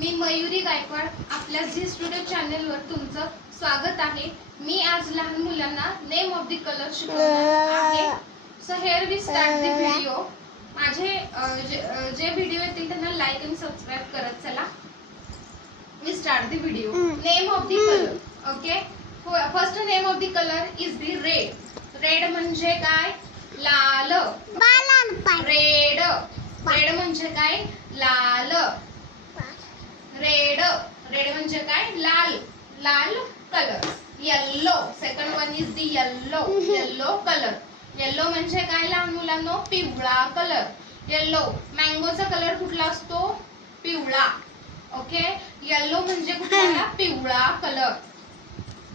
मी मयुरी गायकवाड आपल्या Zee studio चॅनलवर तुमचं स्वागत आहे। मी आज लहान मुलांना नेम ऑफ द कलर शिकवणार आहे। So here we start the video. माझे जे व्हिडिओ येतील त्यांना लाईक आणि सबस्क्राइब करत चला। We start the video. Name of the colour, okay. First name of the colour is the red. Red म्हणजे काय? लाल। रेड, रेड म्हणजे काय? लाल। रेड, रेड म्हणजे काय? लाल, लाल colour. Yellow, second one is the yellow, yellow colour. Yellow म्हणजे काय लहान मुलांनो? पिवळा कलर। येल्लो, मँगोचा कलर कुठला असतो? पिवळा, ओके। येल्लो म्हणजे कुठला? पिवळा कलर।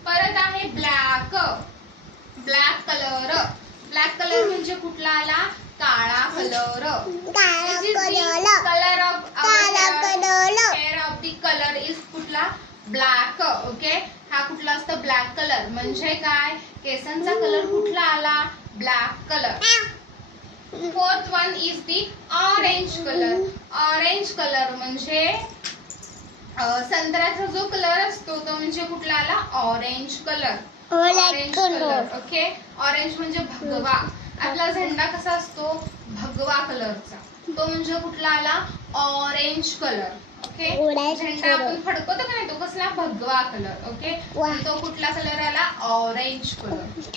परत आहे black, black colour. Black colour म्हणजे कुठला आला? काळा colour. Colour of hair of the colour is कुठला? Black, okay. हा कुठला असतो? ब्लॅक कलर म्हणजे काय? केसांचा कलर कुठला आला? Black colour. Fourth one is the orange colour. Orange colour म्हणजे संत्र्याचा जो कलर असतो तो म्हणजे कुठला आला? Orange colour. Orange colour, okay. Orange म्हणजे भगवा। आपला झेंडा कसा असतो? भगवा कलरचा। तो म्हणजे कुठला आला? Orange colour, okay. झेंडा आपण फडकवतो का नाही, तो कसला? भगवा कलर, ओके। तो कुठला कलर आला? Orange colour.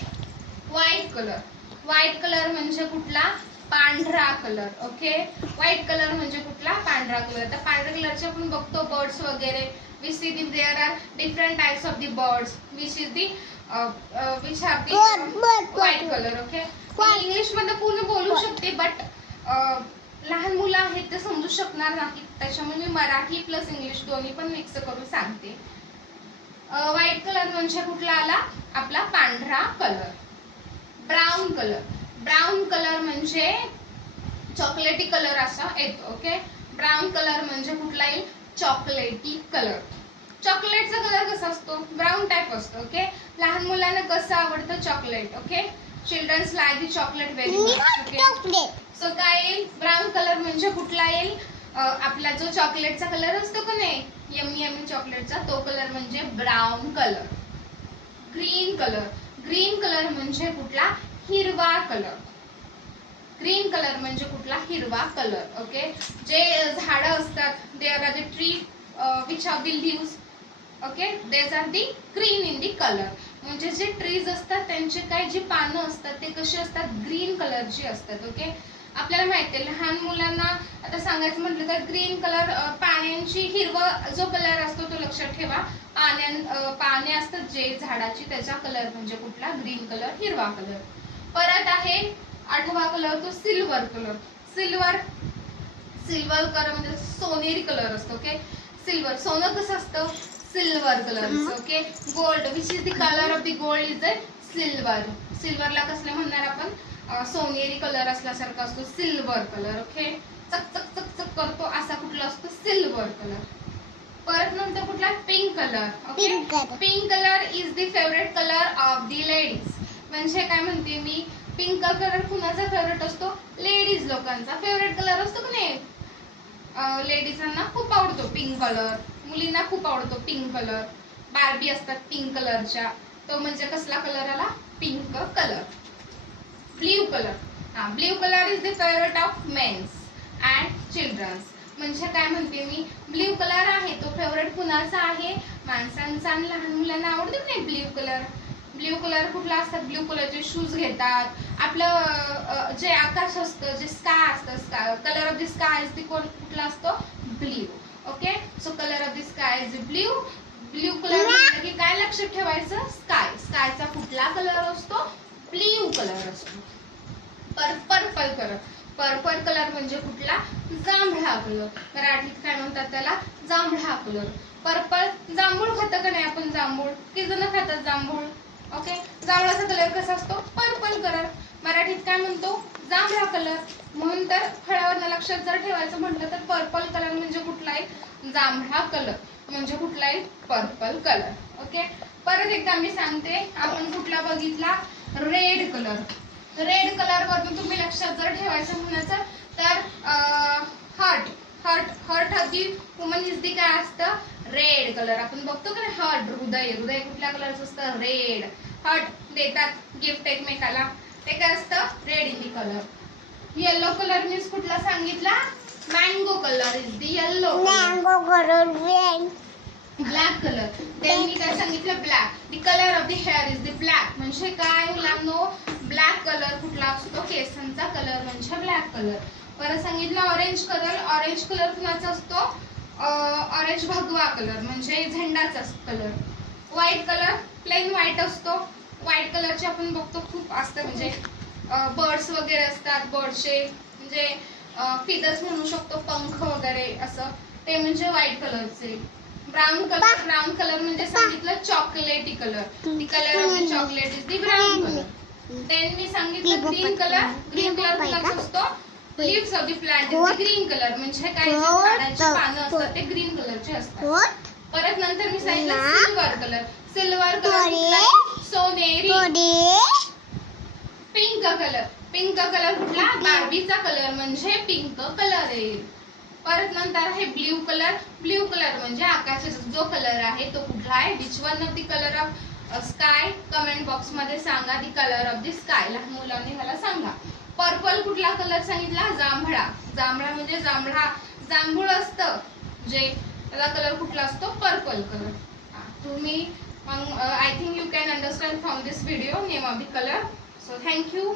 White colour, white colour म्हणजे कुठला? पांढरा कलर, ओके। व्हाईट कलर म्हणजे कुठला? पांढरा कलर। तर पांढऱ्या कलरचे आपण बघतो बर्ड्स वगैरे। We see there are different types of the birds. We see the which have the white color, okay. English मध्ये पूर्ण बोलू शकते बट लहान मुलं आहेत ते समजू शकणार नाही, त्याच्यामुळे मी मराठी प्लस इंग्लिश दोन्ही पण मिक्स करून सांगते। व्हाईट कलर म्हणजे कुठला आला? आपला पांढरा colour. Brown colour, brown colour म्हणजे चॉकलेटी कलर असा येतो, ओके। ब्राऊन कलर म्हणजे कुठला येईल? चॉकलेटी कलर। चॉकलेटचा कलर कसा असतो? ब्राऊन टाइप असतो, ओके। लहान मुलांना कसं आवडतं? Chocolate, okay. Childrens like the chocolate very much, okay. So काय येईल? ब्राऊन कलर म्हणजे कुठला येईल? आपला जो चॉकलेटचा कलर असतो का नाही, यम्मी यम्मी चॉकलेटचा, तो कलर म्हणजे brown colour. Green colour, green colour म्हणजे कुठला? हिरवा कलर। ग्रीन कलर म्हणजे कुठला? हिरवा कलर, ओके। जे झाडं असतात, there are the tree which have the leaves, okay, these are the green in the color. म्हणजे जे ट्रीज असतात त्यांचे काय जी पानं असतात ते कशी असतात? ग्रीन कलरची असतात, ओके। आपल्याला माहिती आहे लहान मुलांना आता सांगायचं म्हटलं तर ग्रीन कलर पाण्यांची, हिरवा जो कलर असतो तो लक्षात ठेवा। पाने असतात जे झाडाची, त्याचा कलर म्हणजे कुठला? ग्रीन कलर, हिरवा कलर। परत आहे 8वा कलर, तो silver colour. Silver, silver colour म्हणजे सोनेरी कलर असतो, ओके। सिल्वर, सोनं कसं असतं? सिल्वर कलरचं, okay. Gold, which is the colour of the gold is the silver. सिल्वरला कसले म्हणणार आपण? सोनेरी कलर असल्यासारखा असतो सिल्वर कलर, ओके। चक चक चक चक करतो असा कुठला असतो? Silver colour. परत नंतर कुठला? Pink colour, okay. Pink colour is the favourite colour of the ladies. म्हणजे काय म्हणते मी? पिंक कलर कुणाचा फेवरेट असतो? लेडीज लोकांचा फेवरेट कलर असतो का नाही? लेडीजांना खूप आवडतो पिंक कलर, मुलींना खूप आवडतो पिंक कलर। बार्बी असतात पिंक कलरच्या, तो म्हणजे कसला कलर आला? Pink colour. ब्ल्यू कलर, हा, blue colour is the favourite of mens and childrens. म्हणजे काय म्हणते मी? ब्ल्यू कलर आहे तो फेवरेट कुणाचा आहे? माणसांचा आणि लहान मुलांना आवडतो नाही ब्ल्यू कलर। ब्ल्यू कलर कुठला असतात? ब्ल्यू कलरचे शूज घेतात। आपलं जे आकाश असतं, जे स्काय असतं, colour of the sky is the कुठला असतो? Blue, okay. So colour of the sky is blue. Blue colour म्हटलं की काय लक्षात ठेवायचं? स्काय, स्कायचा कुठला कलर असतो? ब्ल्यू कलर असतो। पर्पल कलर, पर्पल कलर म्हणजे कुठला? जांभळा कलर। मराठीत काय म्हणतात त्याला? जांभळा कलर। पर्पल, जांभूळ खातं का नाही आपण? जांभूळ, किती जण खातात जांभूळ, ओके। जांभळाचा कलर कसा असतो? Purple colour. मराठीत काय म्हणतो? जांभळा कलर। म्हणून तर फळावर लक्षात जर ठेवायचं म्हटलं तर पर्पल कलर म्हणजे कुठला आहे? जांभळा कलर म्हणजे कुठला आहे? Purple colour, okay. परत एकदा मी सांगते, आपण कुठला बघितला? Red colour. रेड कलर वरून तुम्ही लक्षात जर ठेवायचं म्हणायचं तर हार्ट, हर्ट हर्ट आधी वुमन इज दी काय असतं रेड कलर. आपण बघतो का हर्ट हृदय हृदय कुठल्या कलरचं असतं रेड. हर्ट देतात गिफ्ट एकमेकाला ते काय असतं red in the colour. Yellow colour means कुठला सांगितला mango colour is the yellow mango colour. Black colour त्यांनी काय सांगितलं black. The colour of the hair is the black म्हणजे काय मुलांनो ब्लॅक कलर कुठला असतो केसांचा कलर म्हणजे ब्लॅक कलर. परत सांगितलं ऑरेंज कलर. ऑरेंज कलर कुणाचा असतो ऑरेंज भगवा कलर म्हणजे झेंडाचा colour. White colour plain white असतो. व्हाईट कलरचे आपण बघतो खूप असतं म्हणजे बर्ड्स वगैरे असतात बर्डचे म्हणजे फिदर्स म्हणू शकतो पंख वगैरे असं ते म्हणजे व्हाईट कलरचे. ब्राऊन कलर ब्राऊन कलर म्हणजे सांगितलं चॉकलेटी colour. The colour of the chocolate is the brown colour. Than me सांगितलं ग्रीन कलर. ग्रीन कलर कुणाचा असतो leaves of the plant is the green colour म्हणजे काय झाडाची पानं असतात ते ग्रीन कलरचे असतात. परत नंतर मी सांगितलं सिल्वर कलर. सिल्वर कलर सोनेरी. पिंक कलर पिंक कलर कुठला बार्बीचा कलर म्हणजे पिंक कलर येईल. परत नंतर आहे ब्ल्यू कलर. ब्ल्यू कलर म्हणजे आकाशाचा जो कलर आहे तो कुठला आहे which one of the colour of sky. Comment box मध्ये सांगा दी कलर ऑफ द स्काय. लहान मुलांनी मला सांगा. पर्पल कुठला कलर सांगितला जांभळा. जांभळा म्हणजे जांभळा जांभूळ असतं जे त्याचा कलर कुठला असतो पर्पल कलर. तुम्ही I think you can understand from this video name of the colour. So thank you.